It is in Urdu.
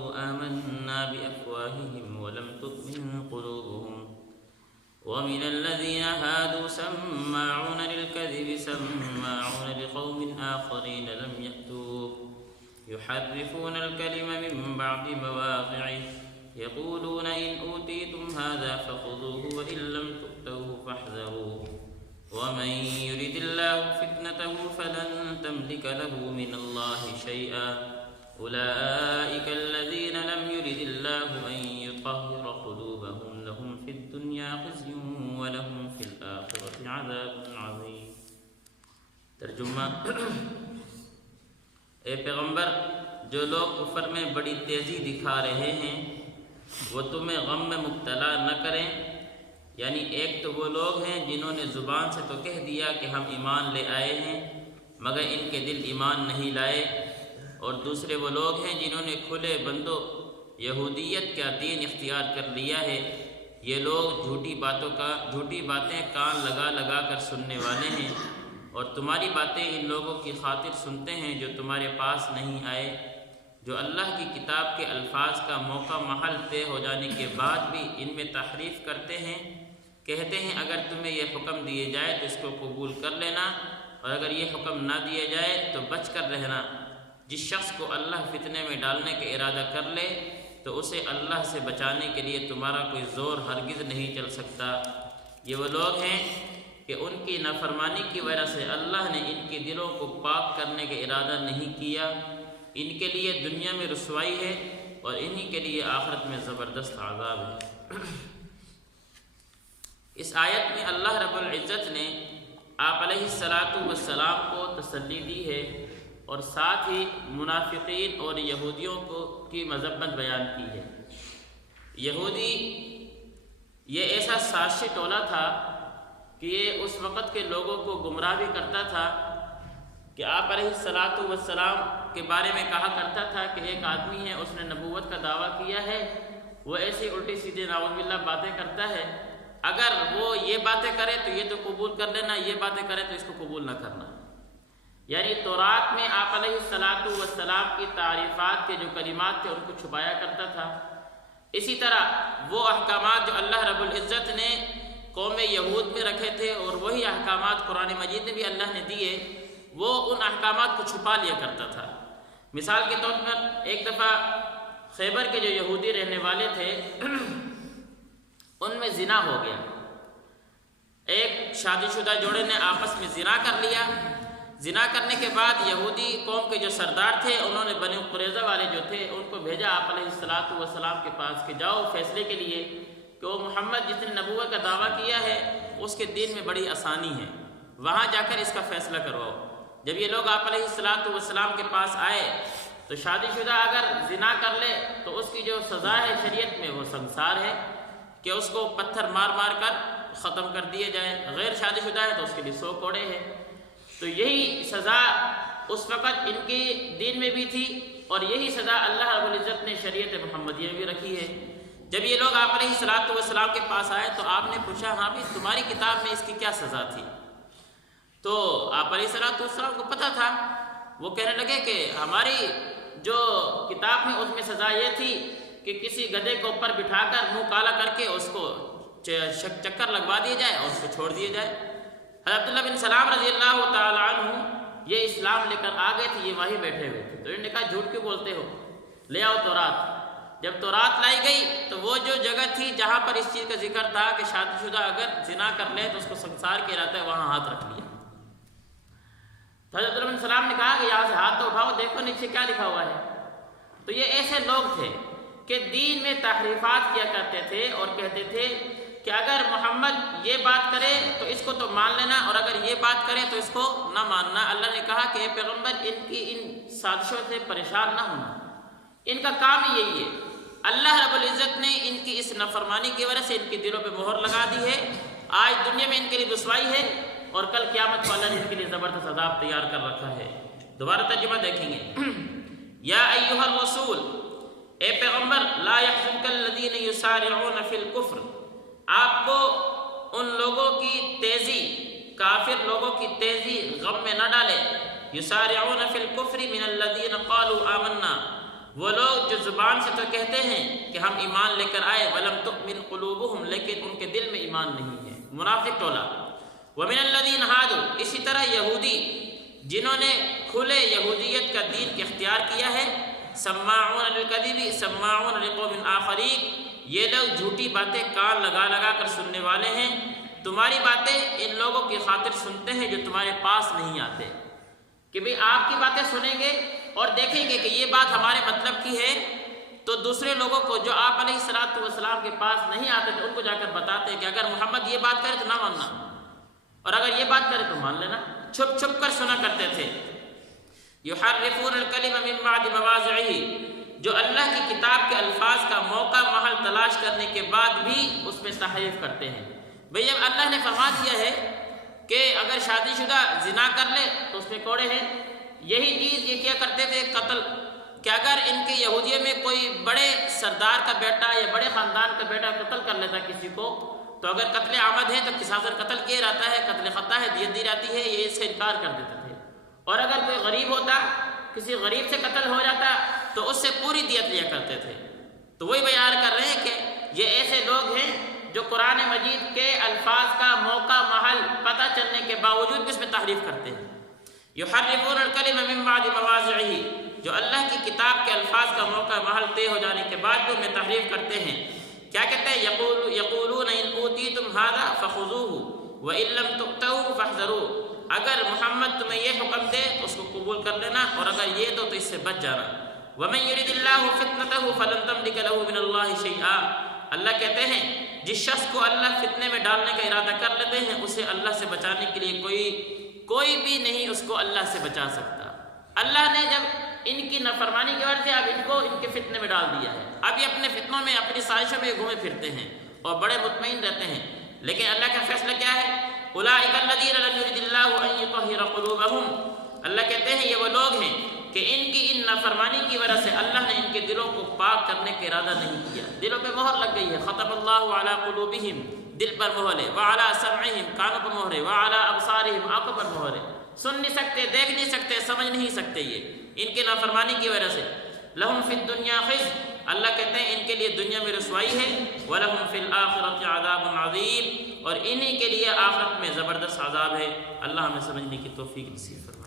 قالوا آمنا بأفواههم ولم تؤمن قلوبهم ومن الذين هادوا سماعون للكذب سماعون لقوم آخرين لم يأتوك يحرفون الكلم من بعد مواضعه يقولون إن أوتيتم هذا فخذوه وإن لم تؤتوه فاحذروه ومن يرد الله فتنته فلن تملك له من الله شيئا أولئك الذين لم يرد الله أن يطهر قلوبهم لهم في الدنيا خزي ولهم في الآخرة عذاب عظيم. ترجمہ: اے پیغمبر، جو لوگ کفر میں بڑی تیزی دکھا رہے ہیں وہ تمہیں غم میں مبتلا نہ کریں. یعنی ایک تو وہ لوگ ہیں جنہوں نے زبان سے تو کہہ دیا کہ ہم ایمان لے آئے ہیں مگر ان کے دل ایمان نہیں لائے، اور دوسرے وہ لوگ ہیں جنہوں نے کھلے بندوں یہودیت کا دین اختیار کر لیا ہے. یہ لوگ جھوٹی باتیں کان لگا لگا کر سننے والے ہیں، اور تمہاری باتیں ان لوگوں کی خاطر سنتے ہیں جو تمہارے پاس نہیں آئے، جو اللہ کی کتاب کے الفاظ کا موقع محل طے ہو جانے کے بعد بھی ان میں تحریف کرتے ہیں. کہتے ہیں اگر تمہیں یہ حکم دیے جائے تو اس کو قبول کر لینا، اور اگر یہ حکم نہ دیے جائے تو بچ کر رہنا. جس شخص کو اللہ فتنے میں ڈالنے کا ارادہ کر لے تو اسے اللہ سے بچانے کے لیے تمہارا کوئی زور ہرگز نہیں چل سکتا. یہ وہ لوگ ہیں کہ ان کی نافرمانی کی وجہ سے اللہ نے ان کے دلوں کو پاک کرنے کا ارادہ نہیں کیا. ان کے لیے دنیا میں رسوائی ہے اور انہی کے لیے آخرت میں زبردست عذاب ہے. اس آیت میں اللہ رب العزت نے آپ علیہ السلام کو تسلی دی ہے اور ساتھ ہی منافقین اور یہودیوں کی مذمت بیان کی ہے. یہودی یہ ایسا سازشی ٹولہ تھا کہ یہ اس وقت کے لوگوں کو گمراہ بھی کرتا تھا کہ آپ علیہ السلام کے بارے میں کہا کرتا تھا کہ ایک آدمی ہے، اس نے نبوت کا دعویٰ کیا ہے، وہ ایسی الٹی سیدھی نعوذ باللہ باتیں کرتا ہے، اگر وہ یہ باتیں کرے تو یہ تو قبول کر لینا، یہ باتیں کرے تو اس کو قبول نہ کرنا. یعنی تورات میں آپ علیہ السلام کی تعریفات کے جو کلمات تھے ان کو چھپایا کرتا تھا. اسی طرح وہ احکامات جو اللہ رب العزت نے قوم یہود میں رکھے تھے اور وہی احکامات قرآن مجید میں بھی اللہ نے دیے، وہ ان احکامات کو چھپا لیا کرتا تھا. مثال کے طور پر ایک دفعہ خیبر کے جو یہودی رہنے والے تھے ان میں زنا ہو گیا. ایک شادی شدہ جوڑے نے آپس میں زنا کر لیا. زنا کرنے کے بعد یہودی قوم کے جو سردار تھے انہوں نے بنی قریظہ والے جو تھے ان کو بھیجا آپ علیہ السلام کے پاس کہ جاؤ فیصلے کے لیے کہ وہ محمد جس نے نبوت کا دعویٰ کیا ہے اس کے دین میں بڑی آسانی ہے، وہاں جا کر اس کا فیصلہ کرواؤ. جب یہ لوگ آپ علیہ السلام کے پاس آئے تو شادی شدہ اگر زنا کر لے تو اس کی جو سزا ہے شریعت میں وہ سنگسار ہے کہ اس کو پتھر مار مار کر ختم کر دیے جائے. غیر شادی شدہ ہے تو اس کے لیے 100 کوڑے ہیں. تو یہی سزا اس وقت ان کے دین میں بھی تھی اور یہی سزا اللہ رب العزت نے شریعت محمدیہ میں بھی رکھی ہے. جب یہ لوگ آپ علیہ السلام کے پاس آئے تو آپ نے پوچھا ہاں بھی تمہاری کتاب میں اس کی کیا سزا تھی؟ تو آپ علیہ السلام کو پتہ تھا. وہ کہنے لگے کہ ہماری جو کتاب میں اس میں سزا یہ تھی کہ کسی گدھے کو اوپر بٹھا کر منہ کالا کر کے اس کو چکر لگوا دیا جائے اور اس کو چھوڑ دیا جائے. حضرت عبداللہ بن سلام رضی اللہ تعالیٰ عنہ یہ اسلام لے کر آ گئے تھے، یہ وہیں بیٹھے ہوئے تھے. تو انہوں نے کہا جھوٹ کیوں بولتے ہو، لے آؤ تورات. جب تورات لائی گئی تو وہ جو جگہ تھی جہاں پر اس چیز کا ذکر تھا کہ شادی شدہ اگر زنا کر لے تو اس کو سنسار کیا جاتا ہے، وہاں ہاتھ رکھ لیا. تو حضرت عبداللہ بن سلام نے کہا کہ یہاں سے ہاتھ تو اٹھاؤ، دیکھو نیچے کیا لکھا ہوا ہے. تو یہ ایسے لوگ تھے کہ دین میں تحریفات کیا کرتے تھے اور کہتے تھے کہ اگر محمد یہ بات کرے تو اس کو تو مان لینا اور اگر یہ بات کرے تو اس کو نہ ماننا. اللہ نے کہا کہ اے پیغمبر ان کی ان سازشوں سے پریشان نہ ہونا، ان کا کام ہی یہی ہے. اللہ رب العزت نے ان کی اس نافرمانی کی وجہ سے ان کے دلوں پہ مہر لگا دی ہے. آج دنیا میں ان کے لیے رسوائی ہے اور کل قیامت کو اللہ نے ان کے لیے زبردست عذاب تیار کر رکھا ہے. دوبارہ ترجمہ دیکھیں گے. یا ایھا الرسول، اے پیغمبر، لا یحزنک الذین یسارعون فی الکفر، آپ کو ان لوگوں کی تیزی، کافر لوگوں کی تیزی غم میں نہ ڈالے. یسارعون فی الکفر من الذین قالوا آمنا، وہ لوگ جو زبان سے تو کہتے ہیں کہ ہم ایمان لے کر آئے، ولم تؤمن قلوبہم، لیکن ان کے دل میں ایمان نہیں ہے، منافق ٹولہ۔ ومن الذین ہادوا، اسی طرح یہودی جنہوں نے کھلے یہودیت کا دین کے اختیار کیا ہے، سماعون للکذب سماعون لقوم آخرین، یہ لوگ جھوٹی باتیں کان لگا لگا کر سننے والے ہیں، تمہاری باتیں ان لوگوں کی خاطر سنتے ہیں جو تمہارے پاس نہیں آتے، کہ بھئی آپ کی باتیں سنیں گے اور دیکھیں گے کہ یہ بات ہمارے مطلب کی ہے، تو دوسرے لوگوں کو جو آپ علیہ السلام کے پاس نہیں آتے تھے ان کو جا کر بتاتے ہیں کہ اگر محمد یہ بات کرے تو نہ ماننا، اور اگر یہ بات کرے تو مان لینا، چھپ چھپ کر سنا کرتے تھے۔ یحرفون الکلم من بعد مواضعہ، جو اللہ کی کتاب کے الفاظ کا موقع محل تلاش کرنے کے بعد بھی اس میں تحریف کرتے ہیں۔ بھئی جب اللہ نے فرما دیا ہے کہ اگر شادی شدہ زنا کر لے تو اس میں کوڑے ہیں، یہی چیز یہ کیا کرتے تھے قتل، کہ اگر ان کے یہودیہ میں کوئی بڑے سردار کا بیٹا یا بڑے خاندان کا بیٹا قتل کر لیتا کسی کو، تو اگر قتل عامد ہے تو قصاصاً قتل کیا جاتا ہے، قتل خطا ہے دیت دی جاتی ہے، یہ اس سے انکار کر دیتے تھے۔ اور اگر کوئی غریب ہوتا، کسی غریب سے قتل ہو جاتا تو اس سے پوری دیت لیا کرتے تھے۔ تو وہی بیان کر رہے ہیں کہ یہ ایسے لوگ ہیں جو قرآن مجید کے الفاظ کا موقع محل پتہ چلنے کے باوجود بھی اس میں تحریف کرتے ہیں۔ یحرفون الکلم من بعد مواضعہ، جو اللہ کی کتاب کے الفاظ کا موقع محل طے ہو جانے کے بعد بھی ان میں تحریف کرتے ہیں۔ کیا کہتے ہیں؟ یقولون ان اوتیتم ھذا فخذوہ وان لم تؤتوہ فاحذروا، اگر محمد تمہیں یہ حکم دے تو اس کو قبول کر لینا، اور اگر یہ تو اس سے بچ جانا۔ ومن یرد اللہ فتنتہ فلن تملک لہ من اللہ شیئا، اللہ کہتے ہیں جس شخص کو اللہ فتنے میں ڈالنے کا ارادہ کر لیتے ہیں اسے اللہ سے بچانے کے لیے کوئی بھی نہیں اس کو اللہ سے بچا سکتا۔ اللہ نے جب ان کی نافرمانی کی وجہ سے اب ان کو ان کے فتنے میں ڈال دیا ہے، اب یہ اپنے فتنوں میں اپنی سازشوں میں گھومے پھرتے ہیں اور بڑے مطمئن رہتے ہیں، لیکن اللہ کا فیصلہ کیا ہے؟ اولئک الذین لم یرد اللہ ان یطہر قلوبہم، اللہ کہتے ہیں یہ وہ لوگ ہیں کہ ان کی ان نافرمانی کی وجہ سے اللہ نے ان کے دلوں کو پاک کرنے کا ارادہ نہیں کیا، دلوں پہ مہر لگ گئی ہے۔ ختم اللہ علی قلوبہم، دل پر مہر ہے، وعلی سمعہم، کانوں پر مہر ہے، وعلی ابصارہم، آنکھوں پر مہر ہے، سن نہیں سکتے، دیکھ نہیں سکتے، سمجھ نہیں سکتے، یہ ان کی نافرمانی کی وجہ سے۔ لہم فی الدنیا خزی، اللہ کہتے ہیں ان کے لیے دنیا میں رسوائی ہے، وَلَهُمْ فِي الْآخِرَةِ عَذَابٌ عَظِيمٌ، اور انہی کے لیے آخرت میں زبردست عذاب ہے۔ اللہ ہمیں سمجھنے کی توفیق نصیب فرمائے۔